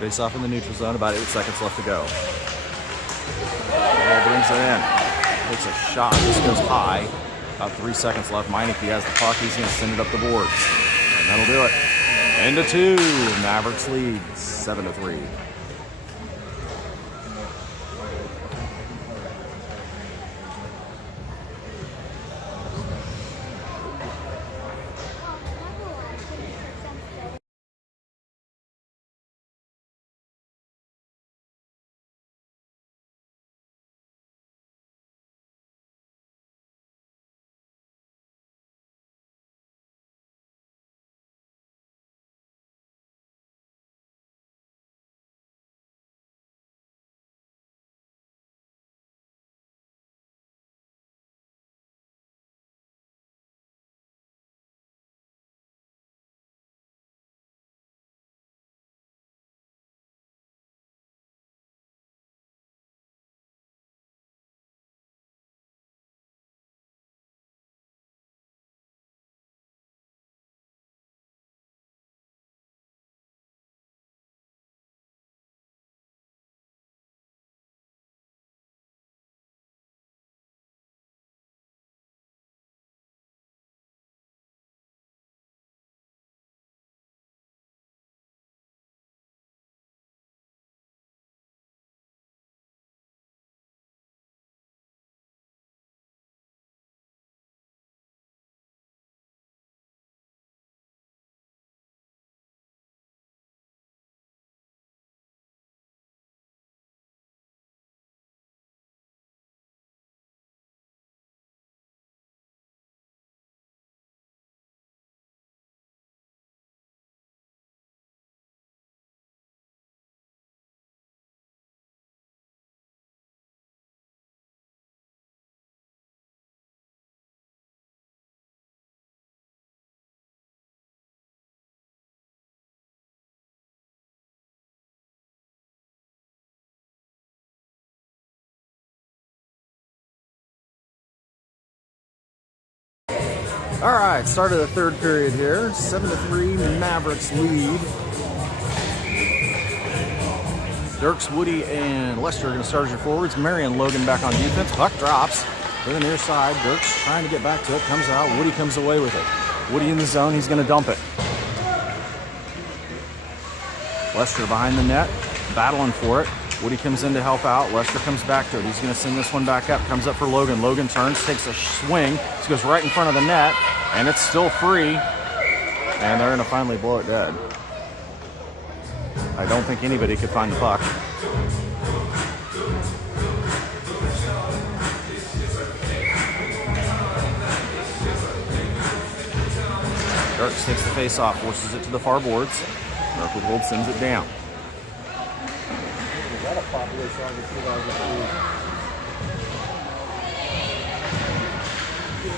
Face off in the neutral zone, about 8 seconds left to go. Ball brings it in. Takes a shot. This goes high. About 3 seconds left. Meineke has the puck. He's going to send it up the boards. And that'll do it. Into 2. Mavericks lead 7-3. All right, start of the third period here. 7-3, Mavericks lead. Dirks, Woody, and Lester are going to start as your forwards. Marion Logan back on defense. Puck drops to the near side. Dirks trying to get back to it. Comes out. Woody comes away with it. Woody in the zone. He's going to dump it. Lester behind the net, battling for it. Woody comes in to help out. Lester comes back to it. He's going to send this one back up. Comes up for Logan. Logan turns, takes a swing. This goes right in front of the net, and it's still free. And they're going to finally blow it dead. I don't think anybody could find the puck. Dirks takes the face off, forces it to the far boards. Miracle Gold sends it down. Is that a popular song in 2003?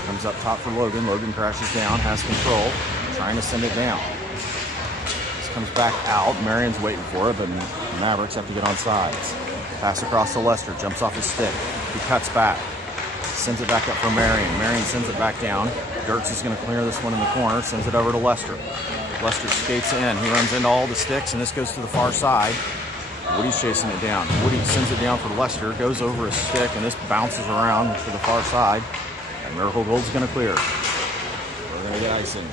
Comes up top for Logan. Logan crashes down, has control, trying to send it down. This comes back out. Marion's waiting for it, but the Mavericks have to get on sides. Pass across to Lester, jumps off his stick. He cuts back, sends it back up for Marion. Marion sends it back down. Dirks is going to clear this one in the corner, sends it over to Lester. Lester skates in. He runs into all the sticks, and this goes to the far side. Woody's chasing it down. Woody sends it down for Lester, goes over his stick, and this bounces around to the far side. And Miracle Gold's going to clear. We're going to get icing.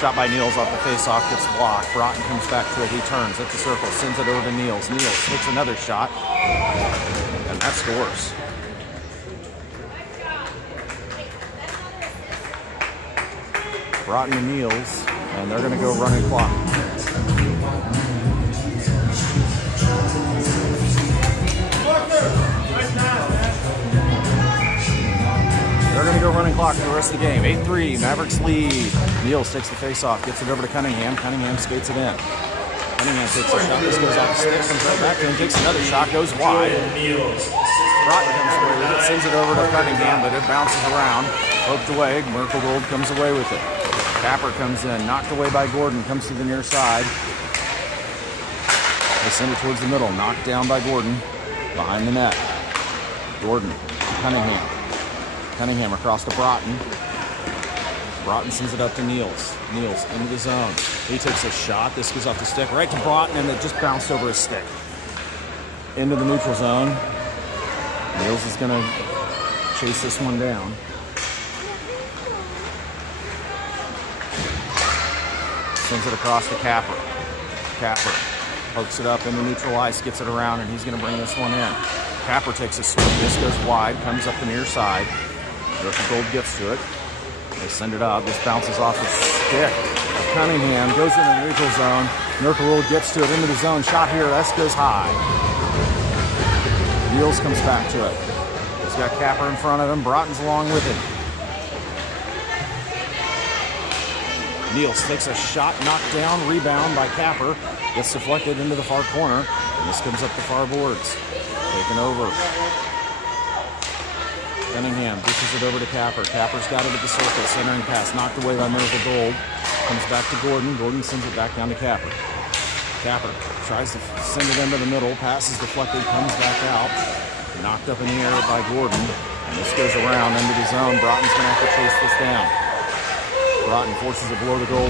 Shot by Niels off the face-off, gets blocked. Broughton comes back to it. He turns at the circle, sends it over to Niels. Niels takes another shot, and that scores. Broughton and Niels, and they're going to go running clock. They're going to go running clock for the rest of the game. 8-3, Mavericks lead. Niels takes the face-off, gets it over to Cunningham. Cunningham skates it in. Cunningham takes a shot. This goes off the stick, comes right back to him, takes another shot, goes wide. Broughton comes away with it, sends it over to Cunningham, but it bounces around. Poked away, Miracle Gold comes away with it. Capper comes in, knocked away by Gordon, comes to the near side. They send it towards the middle, knocked down by Gordon, behind the net. Gordon to Cunningham. Cunningham across to Broughton. Broughton sends it up to Niels. Niels into the zone. He takes a shot. This goes off the stick right to Broughton, and it just bounced over his stick. Into the neutral zone. Niels is going to chase this one down. Sends it across to Capper. Capper pokes it up into neutral ice, gets it around, and he's going to bring this one in. Capper takes a swing. This goes wide, comes up the near side. Miracle Gold gets to it. They send it up. This bounces off the stick of Cunningham. Goes in the neutral zone. Miracle Gold gets to it into the zone. Shot here. That goes high. Niels comes back to it. He's got Capper in front of him. Broughton's along with it. Niels takes a shot, knocked down, rebound by Capper. Gets deflected into the far corner. And this comes up the far boards. Taken over. Cunningham dishes it over to Capper. Capper's got it at the circle. Centering pass knocked away by Miracle Gold. Comes back to Gordon. Gordon sends it back down to Capper. Capper tries to send it into the middle. Pass is deflected. Comes back out. Knocked up in the air by Gordon. And this goes around into the zone. Broughton's going to have to chase this down. Broughton forces it below the goal.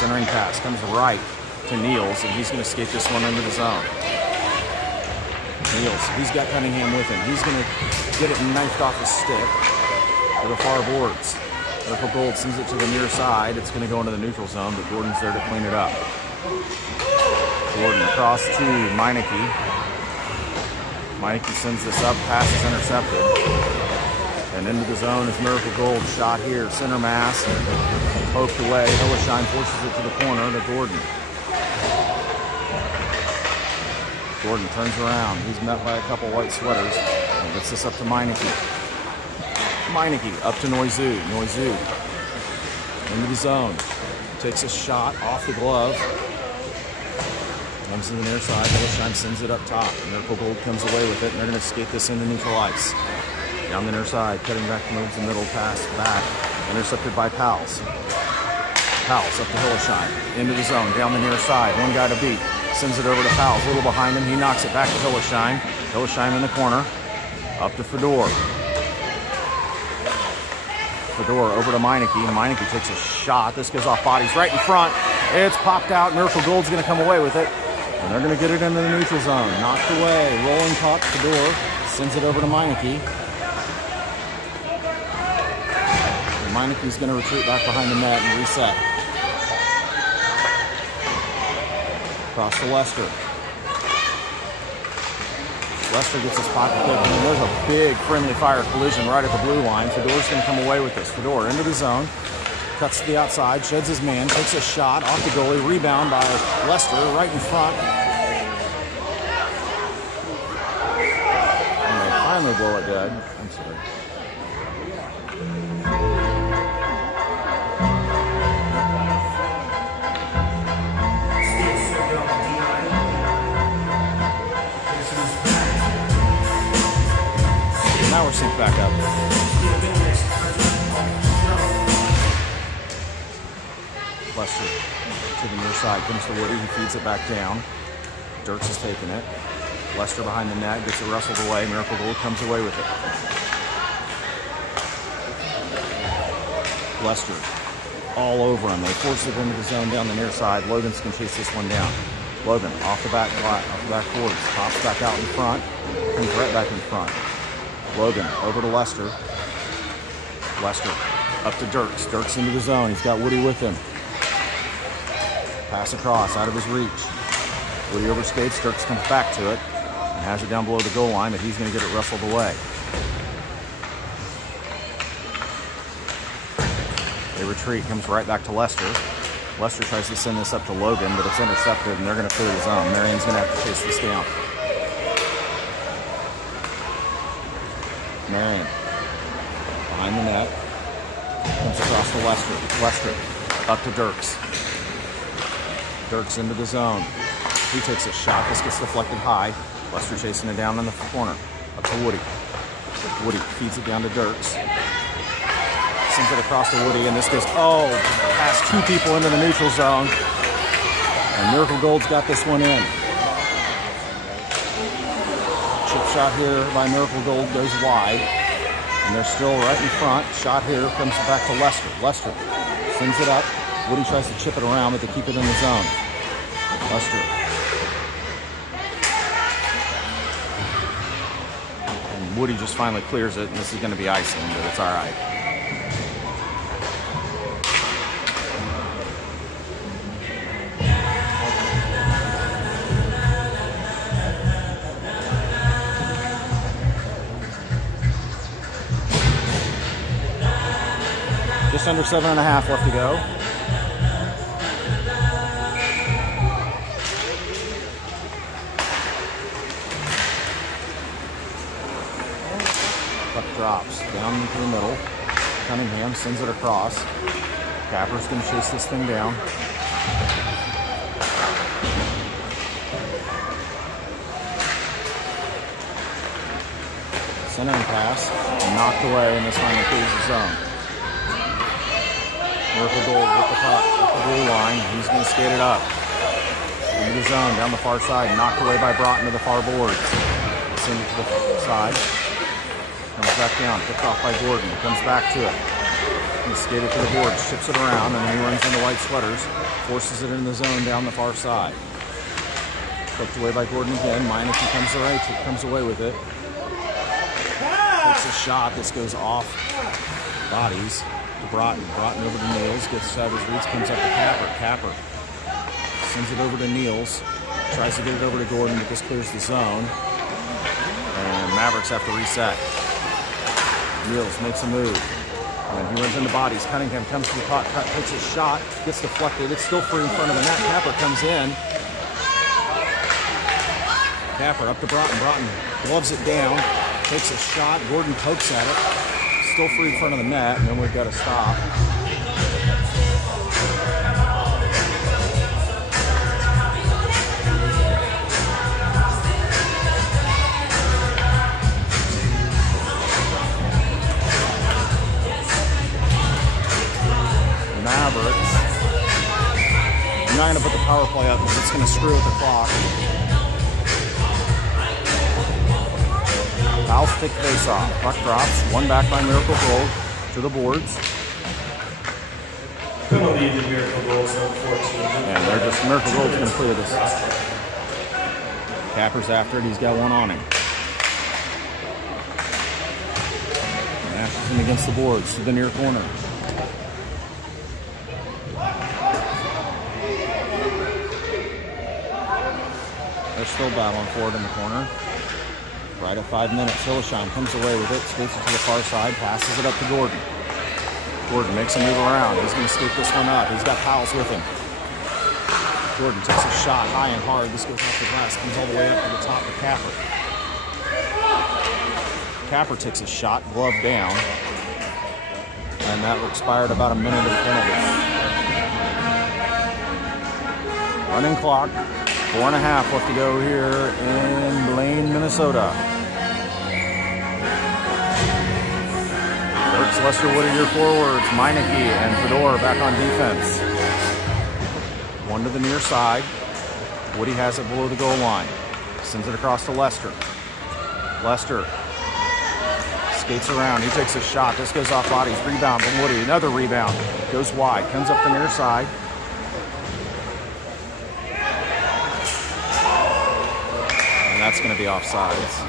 Centering pass comes right to Niels, and he's going to skate this one into the zone. Niels, he's got Cunningham with him. He's going to get it knifed off his stick to the far boards. Miracle Gold sends it to the near side. It's going to go into the neutral zone, but Gordon's there to clean it up. Gordon across to Meineke. Meineke sends this up. Pass is intercepted. And into the zone is Miracle Gold. Shot here. Center mass. Poked away. Hillesheim forces it to the corner to Gordon. Gordon turns around. He's met by a couple white sweaters. And gets this up to Meineke. Meineke up to Noizu. Noizu into the zone. Takes a shot off the glove. Comes to the near side. Hillesheim sends it up top. Miracle Gold comes away with it, and they're going to skate this into neutral ice. Down the near side, cutting back towards the middle, pass back. Intercepted by Powles. Powles up to Hillesheim. Into the zone, down the near side. One guy to beat. Sends it over to Powles. A little behind him. He knocks it back to Hillesheim. Hillesheim in the corner. Up to Fedor. Fedor over to Meineke. Meineke takes a shot. This goes off bodies right in front. It's popped out. Miracle Gold's going to come away with it. And they're going to get it into the neutral zone. Knocked away. Rolling puck. Fedor sends it over to Meineke. Meineke's going to retreat back behind the net and reset. Across to Lester. Lester gets his pocket pick, and there's a big friendly fire collision right at the blue line. Fedor's going to come away with this. Fedor into the zone. Cuts to the outside, sheds his man, takes a shot off the goalie, rebound by Lester right in front. And they finally blow it dead. I'm sorry. Now we're synced back up. Lester to the near side, comes to Woody, he feeds it back down. Dirks is taking it. Lester behind the net, gets it wrestled away. Miracle Gold comes away with it. Lester all over him. They force it into the zone down the near side. Logan's going to chase this one down. Logan off the back boards, pops back out in front, comes right back in front. Logan over to Lester. Lester up to Dirks. Dirks into the zone. He's got Woody with him. Pass across, out of his reach. Woody overskates, Dirks comes back to it and has it down below the goal line, but he's going to get it wrestled away. They retreat, comes right back to Lester. Lester tries to send this up to Logan, but it's intercepted, and they're going to clear the zone. Marion's going to have to chase this down. Marion behind the net. Comes across to Lester. Lester up to Dirks. Dirks into the zone. He takes a shot. This gets deflected high. Lester chasing it down in the corner. Up to Woody. Woody feeds it down to Dirks. Sends it across to Woody, and this goes, past two people into the neutral zone. And Miracle Gold's got this one in. Chip shot here by Miracle Gold goes wide. And they're still right in front. Shot here comes back to Lester. Lester sends it up. Woody tries to chip it around, but they keep it in the zone. Lester. And Woody just finally clears it, and this is going to be icing, but it's all right. Just under 7.5 left to go. Puck drops down into the middle. Cunningham sends it across. Capper's going to chase this thing down. Centering pass, knocked away, and this finally clears the zone. Miracle Gold with the puck at the blue line. He's going to skate it up. Into the zone, down the far side. Knocked away by Broughton to the far boards. Send it to the side. Comes back down. Picked off by Gordon. Comes back to it. He's skated to the boards. Chips it around, and then he runs into white sweaters. Forces it in the zone down the far side. Flipped away by Gordon again. Meineke comes away with it. Takes a shot. This goes off bodies. To Broughton. Broughton over to Niels. Gets out of his reach. Comes up to Capper. Capper sends it over to Niels. Tries to get it over to Gordon, but this clears the zone. And Mavericks have to reset. Niels makes a move. And he runs into bodies. Cunningham comes to the puck. Takes a shot. Gets deflected. It's still free in front of the net. Capper comes in. Capper up to Broughton. Broughton gloves it down. Takes a shot. Gordon pokes at it. Still free in front of the net, and then we've got to stop. Mavericks. I'm not going to put the power play up because it's going to screw with the clock. Fouls take face off. Puck drops. One back by Miracle Gold to the boards. Penalty to Miracle Gold, zone 14. And they're just Miracle Gold's going to clear this. Capper's after it. He's got one on him. Mashes him against the boards to the near corner. They're still battling for it in the corner. Right at 5 minutes, Hillesheim comes away with it, skates it to the far side, passes it up to Gordon. Gordon makes a move around. He's going to scoop this one up. He's got Powell's with him. Gordon takes a shot high and hard. This goes off the glass, comes all the way up to the top of Capper. Capper takes a shot, glove down, and that expired about a minute of penalty. Running clock, 4.5 left to go here in Blaine, Minnesota. Dirks, Lester, Woody, your forwards. Meineke and Fedor back on defense. One to the near side. Woody has it below the goal line. Sends it across to Lester. Lester skates around. He takes a shot. This goes off bodies. Rebound from Woody. Another rebound. Goes wide. Comes up the near side. And that's going to be offsides.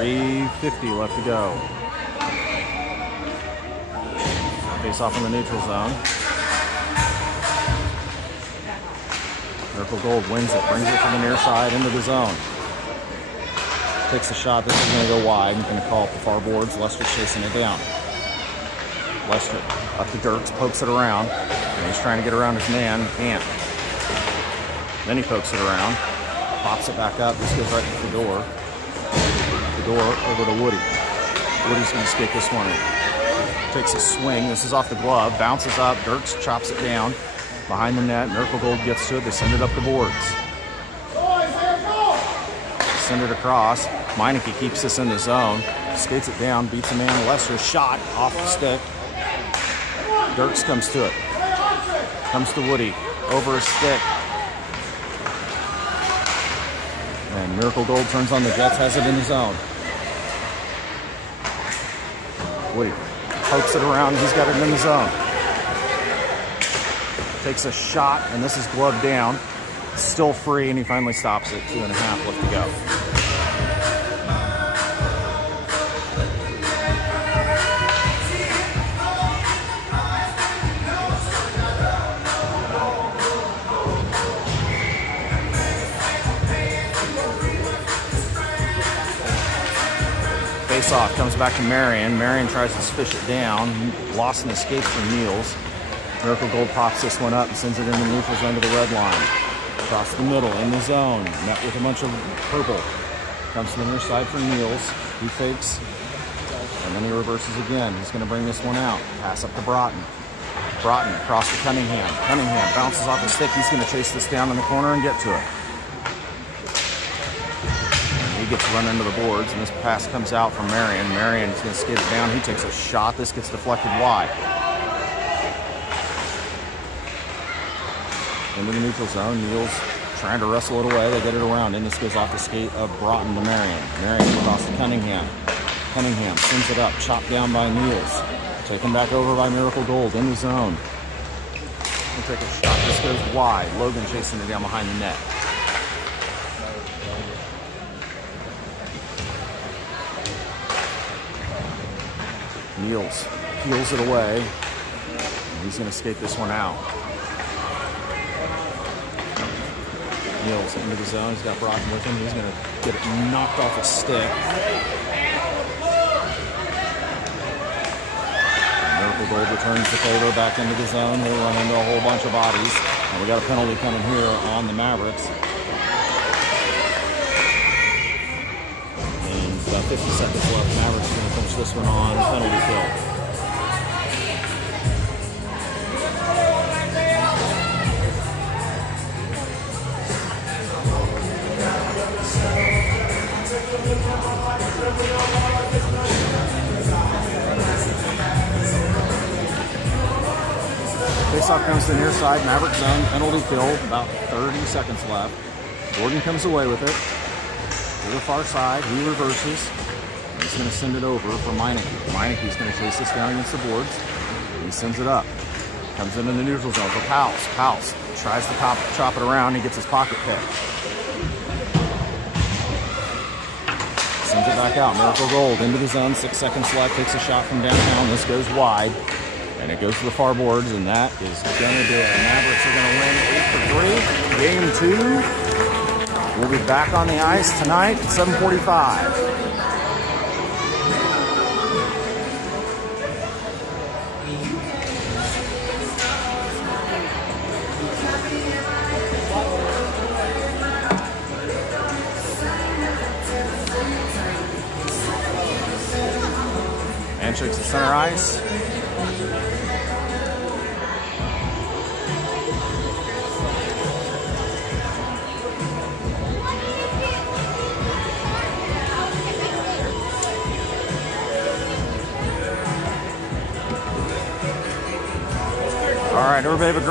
.350 left to go. Face off in the neutral zone. Miracle Gold wins it, brings it to the near side into the zone. Takes a shot. This is going to go wide. He's going to call up the far boards. Lester's chasing it down. Lester up to Dirks, pokes it around. And he's trying to get around his man. Can't. Then he pokes it around. Pops it back up. This goes right to Fedor. Fedor over to Woody. Woody's going to skate this one in. Takes a swing. This is off the glove. Bounces up. Dirks chops it down. Behind the net. Miracle Gold gets to it. They send it up the boards. Send it across. Meineke keeps this in the zone. Skates it down. Beats a man. Lester shot off the stick. Dirks comes to it. Comes to Woody. Over his stick. And Miracle Gold turns on the Jets. Has it in the zone. Woody pokes it around. He's got it in the zone. Takes a shot, and this is gloved down. Still free, and he finally stops it. 2.5 left to go. Face-off comes back to Marion. Marion tries to fish it down. Lost and escapes from Niels. Miracle Gold pops this one up and sends it in the neutral zone to the red line. Across the middle, in the zone. Met with a bunch of purple. Comes to the near side for Niels. He fakes. And then he reverses again. He's going to bring this one out. Pass up to Broughton. Broughton across to Cunningham. Cunningham bounces off the stick. He's going to chase this down in the corner and get to it. He gets run into the boards, and this pass comes out from Marion. Marion's going to skate it down. He takes a shot. This gets deflected wide. Into the neutral zone. Niels trying to wrestle it away. They get it around, and this goes off the skate of Broughton to Marion. Marion across to Cunningham. Cunningham sends it up, chopped down by Niels. Taken back over by Miracle Gold in the zone. He'll take a shot. This goes wide. Logan chasing it down behind the net. Niels peels it away. He's going to skate this one out. Niels into the zone. He's got Broughton with him. He's going to get it knocked off his stick. Miracle Gold returns the favor back into the zone. He'll run into a whole bunch of bodies. And we got a penalty coming here on the Mavericks. And about 50 seconds left. Mavericks are going to finish this one on penalty kill. Faceoff comes to the near side, Maverick zone, penalty kill, about 30 seconds left. Gordon comes away with it. To the far side, he reverses. He He's going to send it over for Meineke. Meineke's going to chase this down against the boards. He sends it up. Comes into the neutral zone for Powles. Powles tries to chop it around. He gets his pocket pick. Sends it back out. Miracle Gold into the zone. 6 seconds left. Takes a shot from downtown. This goes wide. And it goes to the far boards. And that is going to do it. The Mavericks are going to win 8-3. Game 2. We'll be back on the ice tonight at 7:45. Handshakes at center ice. All right, everybody have a great